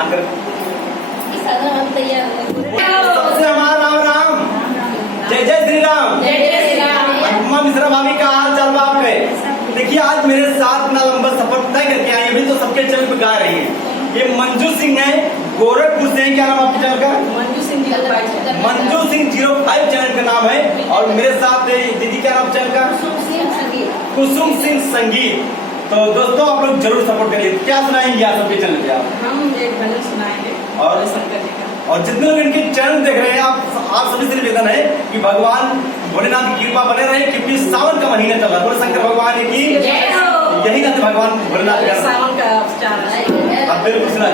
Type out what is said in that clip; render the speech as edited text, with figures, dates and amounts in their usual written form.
आकर तैयार सबसे हमारा राम राम, जय जय श्री राम। अम्मा मिश्रा भाभी का हाल चाल बाप है। देखिए आज मेरे साथ इतना लंबा सफर तय करके आई, अभी तो सबके चैनल पे गा रही है। ये मंजू सिंह है, गोरखपुर से है। क्या नाम आपके चैनल का? मंजू सिंह 05 चैनल का नाम है। और मेरे साथ दीदी क्या नाम चैनल का? कुसुम सिंह संगीत। तो दोस्तों आप लोग जरूर सपोर्ट करिए। क्या सुनाएंगे आप सबके चैनल पे? आप हम एक भजन सुनाएंगे और शंकर जी का। और जितने लोग इनके चैनल देख रहे हैं, आप सभी से निवेदन है कि भगवान भोलेनाथ की कृपा बने रहे, क्योंकि सावन का महीना चल रहा है। बोले शंकर भगवान की यही कहते भगवान भोलेनाथ का सावन का आप बिल्कुल सुना